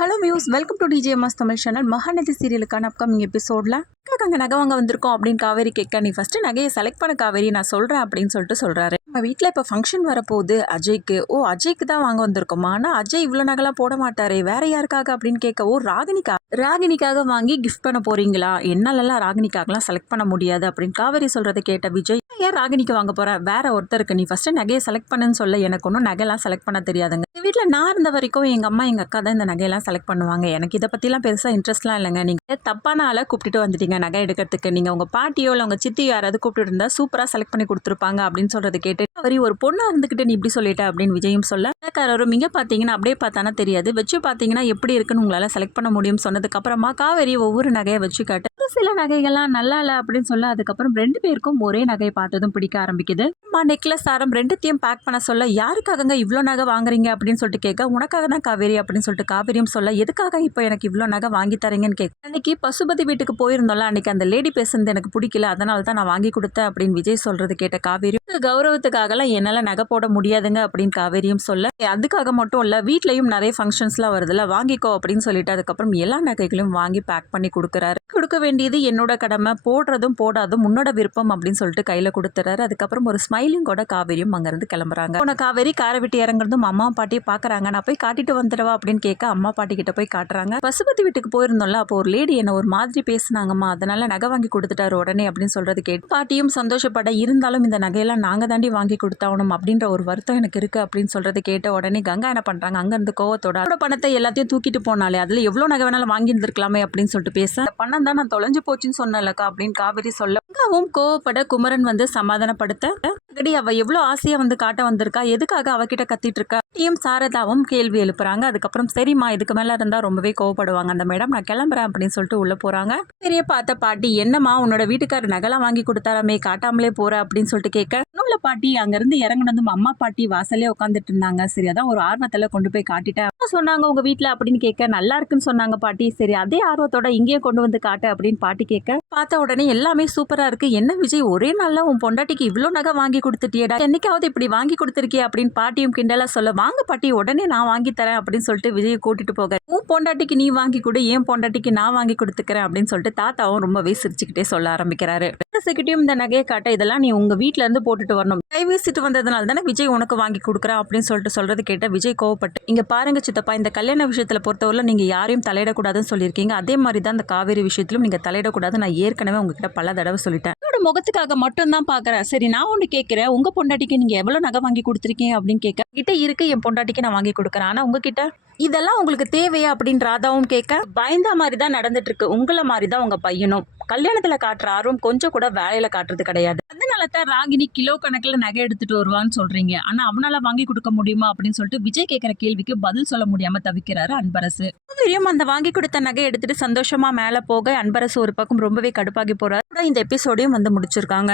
Hello views, welcome to DJMS Tamil channel. Mahanadi சீரியலுக்கான upcoming எபிசோடில் அங்கே நகை வாங்க வந்திருக்கோம் அப்படின்னு காவேரி கேட்க, நீ ஃபஸ்ட்டு நகையை செலக்ட் பண்ண காவேரி, நான் சொல்கிறேன் அப்படின்னு சொல்கிறாரு. நம்ம வீட்டில் இப்போ ஃபங்க்ஷன் வரப்போகுது அஜய்க்கு. அஜய்க்கு தான் வாங்க வந்திருக்கோமா? ஆனால் அஜய் இவ்வளோ நகைலாம் போட மாட்டாரே, வேற யாருக்காக அப்படின்னு கேட்க, ராகினிக்காக வாங்கி கிஃப்ட் பண்ண போறீங்களா? என்னாலலாம் ராகினிக்காகலாம் செலக்ட் பண்ண முடியாது அப்படின்னு காவேரி சொல்கிறத கேட்ட விஜய், ஏன் ராகினிக்கு வாங்க போகிறேன், வேற ஒருத்தருக்கு, நீ ஃபஸ்ட்டு நகையை செலக்ட் பண்ணுன்னு சொல்ல, எனக்கு ஒன்றும் நகையெல்லாம் செலக்ட் பண்ண தெரியாதுங்க. எங்கள் வீட்டில் நான் இருந்த வரைக்கும் எங்கள் அம்மா எங்கள் அக்கா தான் இந்த நகையெல்லாம் செலக்ட் பண்ணுவாங்க. எனக்கு இதை பற்றிலாம் பெருசாக இன்ட்ரெஸ்ட்லாம் இல்லைங்க. நீங்கள் தப்பான ஆளை கூப்பிட்டுட்டு வந்துட்டீங்க நகை எடுக்கிறதுக்கு. நீங்கள் உங்கள் பாட்டியோ இல்லை உங்கள் சித்தியோ யாராவது கூப்பிட்டு இருந்தால் சூப்பராக செலக்ட் பண்ணி கொடுத்துருப்பாங்க அப்படின்னு சொல்கிறத கேட்டு, அவரி ஒரு பொண்ணாக இருந்துக்கிட்டு நீ இப்படி சொல்லிட்ட அப்படின்னு விஜயும் சொல்ல, நகைக்காரரும் இங்கே பார்த்தீங்கன்னா அப்படியே பார்த்தானா தெரியாது, வச்சு பார்த்தீங்கன்னா எப்படி இருக்குன்னு உங்களால் செலக்ட் பண்ண முடியும்னு சொன்னதுக்கப்புறமா காவேரி ஒவ்வொரு நகையை வச்சு காட்டு. சில நகைகள்லாம் நல்லா இல்லை அப்படின்னு சொல்ல, அதுக்கப்புறம் 2 பேருக்கும் ஒரே நகையை பார்த்ததும் பிடிக்க ஆரம்பிக்குது. நெக்லஸ் ஆரம் 2த்தையும் பேக் பண்ண சொல்ல, யாருக்காகங்க இவ்வளோ நகை வாங்குறீங்க அப்படின்னு சொல்லிட்டு கேட்க, உனக்காக தான் காவேரி அப்படின்னு சொல்லிட்டு காவேரியும் சொல்ல, எதுக்காக இப்போ எனக்கு இவ்வளோ நகை வாங்கி தரீங்கன்னு கேட்க, அன்னைக்கு பசுபதி வீட்டுக்கு போயிருந்தோம்ல, அன்னைக்கு அந்த லேடி பேசுனது எனக்கு பிடிக்கல, அதனால தான் நான் வாங்கி கொடுத்தேன் அப்படின்னு விஜய் சொல்றது கேட்ட காவேரி, கௌரவத்துக்காகலாம் என்னால் நகை போட முடியாதுங்க அப்படின்னு காவேரியும் சொல்ல, அதுக்காக மட்டும் இல்லை, வீட்லையும் நிறைய ஃபங்க்ஷன்ஸ்லாம் வருதுல்ல, வாங்கிக்கோ அப்படின்னு சொல்லிட்டு அதுக்கப்புறம் எல்லா நகைகளையும் வாங்கி பேக் பண்ணி கொடுக்குறாரு. கொடுக்க வேண்டியது என்னோட கடமை, போடுறதும் போடாதும் உன்னோட விருப்பம் அப்படின்னு சொல்லிட்டு கையில் கொடுத்துறாரு. அதுக்கப்புறம் ஒரு ஸ்மைலிங் கூட காவேரியும் அங்கேருந்து கிளம்புறாங்க. உன காவேரி காரை விட்டு இறங்குறதும் அம்மா பாட்டியை பார்க்குறாங்க. நான் போய் காட்டிட்டு வந்துடுவா அப்படின்னு கேட்க, அம்மா பாட்டி கிட்ட போய் காட்டுறாங்க. பசுபதி வீட்டுக்கு போயிருந்தோம்ல, அப்போ ஒரு லேடி என்ன ஒரு மாதிரி பேசினாங்கம்மா, அதனால நகை வாங்கி கொடுத்துட்டாரு உடனே அப்படின்னு சொல்றது கேட்டு பாட்டியும் சந்தோஷப்பட, இருந்தாலும் இந்த நகையெல்லாம் நாங்கள் தாண்டி வாங்கி கொடுத்தாகணும் அப்படின்ற ஒரு வருத்தம் எனக்கு இருக்கு அப்படின்னு சொல்றது கேட்ட உடனே கங்கா என்ன பண்றாங்க, அங்கேருந்து கோவத்தோட பணத்தை எல்லாத்தையும் தூக்கிட்டு போனாலே, அதுல எவ்வளோ நகை வேணாலும் வாங்கி இருந்திருக்கலாமே அப்படின்னு சொல்லிட்டு பேச, பணம் தான் நான் தொலைஞ்சு போச்சுன்னு சொன்னலக்கா அப்படின்னு காவேரி சொல்ல, கங்காவும் கோவப்பட குமரன் வந்து சமாதானப்படுத்த, அவ எவ்வளோ ஆசையா வந்து காட்ட வந்திருக்கா, எதுக்காக அவகிட்ட கத்திட்டு இருக்கா சாரதாவும் கேள்வி எழுப்புறாங்க. அதுக்கப்புறம் சரிம்மா, இதுக்கு மேல இருந்தா ரொம்பவே கோவப்படுவாங்க அந்த மேடம், நான் கிளம்புறேன் அப்படின்னு சொல்லிட்டு உள்ள போறாங்க. பெரிய பார்த்த பாட்டி, என்னம்மா உன்னோட வீட்டுக்காரர் நகைலாம் வாங்கி கொடுத்தாராமே, காட்டாமலே போற அப்படின்னு சொல்லிட்டு கேட்க, நூல பாட்டி அங்கிருந்து இறங்கினதும் அம்மா பாட்டி வாசலே உட்காந்துட்டு இருந்தாங்க. சரி, அதான் ஒரு ஆர்வத்துல கொண்டு போய் காட்டிட்டேன் சொன்னாங்க உங்க வீட்டுல அப்படின்னு கேட்க, நல்லா இருக்குன்னு சொன்னாங்க பாட்டி. சரி, அதே ஆர்வத்தோட இங்கேயே கொண்டு வந்து காட்டு அப்படின்னு பாட்டி கேட்க, பார்த்த உடனே எல்லாமே சூப்பரா இருக்கு, என்ன விஜய் ஒரே நாள்ல உன் பொண்டாட்டிக்கு இவ்வளோ நகை வாங்கி கொடுத்துட்டியடா, என்னைக்காவது இப்படி வாங்கி கொடுத்துருக்கிய அப்படின்னு பாட்டியும் கிண்டலா சொல்ல, வாங்க பாட்டி உடனே நான் வாங்கி தரேன் அப்படின்னு சொல்லிட்டு விஜய் கூட்டிட்டு போக, உன் பொண்டாட்டிக்கு நீ வாங்கி கொடு, ஏன் பொண்டாட்டிக்கு நான் வாங்கி கொடுத்துக்கிறேன் அப்படின்னு சொல்லிட்டு தாத்தாவும் ரொம்பவே சிரிச்சுக்கிட்டே சொல்ல ஆரம்பிக்கிறாரு. செக்யூரிட்டியும் இந்த நகையை காட்ட, இதெல்லாம் நீ உங்க வீட்டுல இருந்து போட்டுட்டு வரணும், கை வீசிட்டு வந்ததுனால தானே விஜய் உனக்கு வாங்கி கொடுக்குறான் அப்படின்னு சொல்லிட்டு சொல்றது கேட்ட விஜய் கோவப்பட்டு, இங்க பாருங்க சித்தப்பா, இந்த கல்யாண விஷயத்துல பொறுத்தவரை நீங்க யாரையும் தலையிடக்கூடாதுன்னு சொல்லியிருக்கீங்க, அதே மாதிரி தான் இந்த காவேரி விஷயத்திலும் நீங்க தலையிடக்கூடாது, நான் ஏற்கனவே உங்ககிட்ட பல தடவை சொல்லிட்டேன், என்னோட முகத்துக்காக மட்டும் தான் பாக்குறேன். சரி, நான் ஒண்ணு கேட்கிறேன், உங்க பொண்டாட்டிக்கு நீங்க எவ்வளவு நகை வாங்கி கொடுத்துருக்கீங்க அப்படின்னு கேட்க, கிட்ட இருக்கு என் பொண்டாட்டிக்கு நான் வாங்கி கொடுக்குறேன், ஆனா உங்ககிட்ட இதெல்லாம் உங்களுக்கு தேவையா அப்படின்னு ராதாவும் கேட்க, பயந்தா மாதிரி தான் நடந்துட்டு இருக்கு, உங்களை மாதிரி தான் உங்க பையனும் கல்யாணத்துல காட்டுற ஆர்வம் கொஞ்சம் கூட வேலையில காட்டுறது கிடையாது, அதனால தான் ராகினி கிலோ கணக்குல நகை எடுத்துட்டு வருவான்னு சொல்றீங்க, ஆனா அவனால வாங்கி கொடுக்க முடியுமா அப்படின்னு சொல்லிட்டு விஜய் கேட்கிற கேள்விக்கு பதில் சொல்ல முடியாம தவிக்கிறாரு அன்பரசு. அந்த வாங்கி கொடுத்த நகை எடுத்துட்டு சந்தோஷமா மேல போக, அன்பரசு ஒரு பக்கம் ரொம்பவே கடுப்பாகி போறாரு. இந்த எபிசோடையும் வந்து முடிச்சிருக்காங்க.